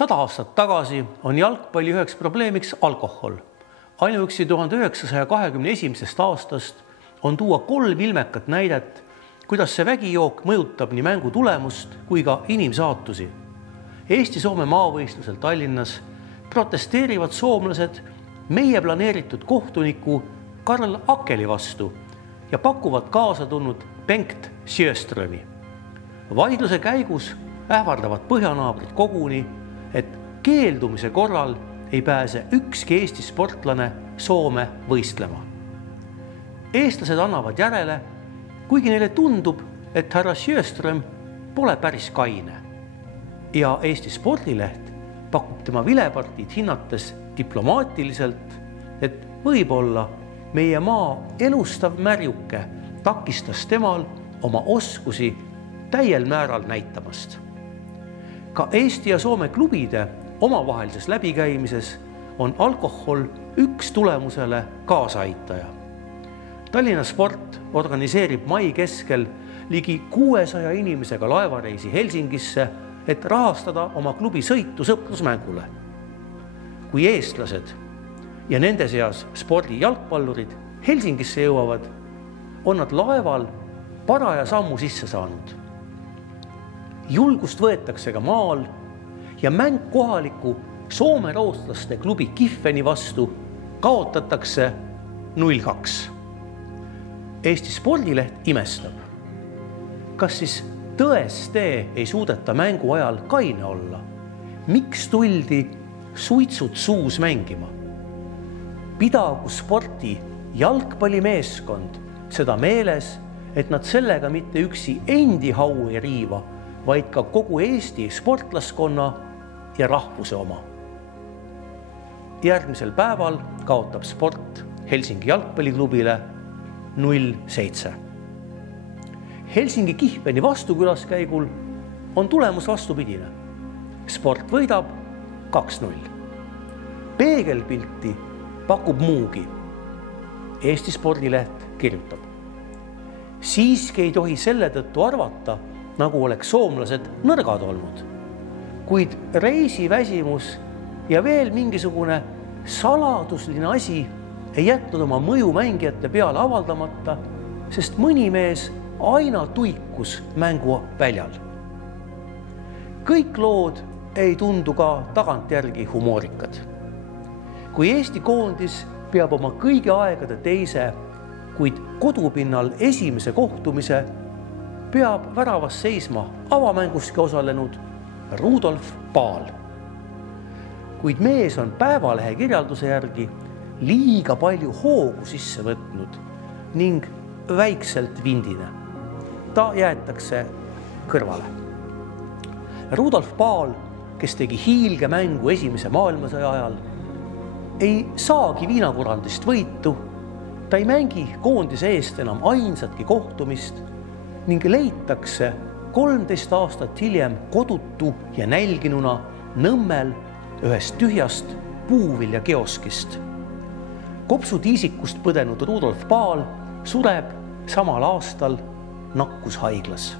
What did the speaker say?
100 aastat tagasi on jalgpalli üheks probleemiks alkohol. Ainuüksi 1921. aastast on tuua 3 ilmekat näidet, kuidas see vägijook mõjutab nii mängu tulemust kui ka inimsaatusi. Eesti-Soome maavõistlusel Tallinnas protesteerivad soomlased meie planeeritud kohtuniku Karl Akeli vastu ja pakuvad kaasa tulnud Bengt Sjöströmi. Vaidluse käigus ähvardavad põhjanaabrid koguni, et keeldumise korral ei pääse ükski Eesti sportlane Soome võistlema. Eestlased annavad järele, kuigi neile tundub, et härra Sjöström pole päris kaine. Ja Eesti Spordileht pakub tema vilepartiid hinnates diplomaatiliselt, et võib-olla meie maa elustav märjuke takistas temal oma oskusi täiel määral näitamast. Ka Eesti ja Soome klubide omavahelises läbikäimises on alkohol üks tulemusele kaasaaitaja. Tallinna Sport organiseerib mai keskel ligi 600 inimesega laevareisi Helsingisse, et rahastada oma klubi sõitu sõprusmängule. Kui eestlased ja nende seas spordi jalgpallurid Helsingisse jõuavad, on nad laeval paraja sammu sisse saanud. Julgust võetakse ka maal ja mäng kohaliku Soome rootslaste klubi Kiffeni vastu kaotatakse 0-2. Eesti Spordileht imestab. Kas siis tõestee ei suudeta mängu ajal kaine olla? Miks tuldi suitsud suus mängima? Pidagu sporti jalgpallimeeskond seda meeles, et nad sellega mitte üksi endi hau ei riiva, vaid ka kogu Eesti sportlaskonna ja rahvuse oma. Järgmisel päeval kaotab sport Helsingi jalgpalliklubile 0-7. Helsingi Kiffeni vastukülaskäigul on tulemus vastupidine. Sport võidab 2-0. Peegelpilti pakub muugi. Eesti Spordileht kirjutab. Siiski ei tohi selle tõttu arvata, nagu oleks soomlased nõrgad olnud. Kuid reisiväsimus ja veel mingisugune saladusline asi ei jätnud oma mõju mängijate peale avaldamata, sest mõni mees aina tuikus mängu väljal. Kõik lood ei tundu ka tagantjärgi humoorikad. Kui Eesti koondis peab oma kõigi aegade teise, kuid kodupinnal esimese kohtumise, peab väravas seisma avamänguski osalenud Rudolf Paal. Kuid mees on Päevalehe kirjalduse järgi liiga palju hoogu sisse võtnud ning väikselt vindine. Ta jäetakse kõrvale. Rudolf Paal, kes tegi hiilge mängu esimese maailmasõja ajal, ei saagi viinakurandist võitu, ta ei mängi koondise eest enam ainsatki kohtumist ning leitakse 13 aastat hiljem kodutu ja nälginuna Nõmmel ühest tühjast puuvilja kioskist. Kopsutiisikust põdenud Rudolf Paal sureb samal aastal nakkushaiglas.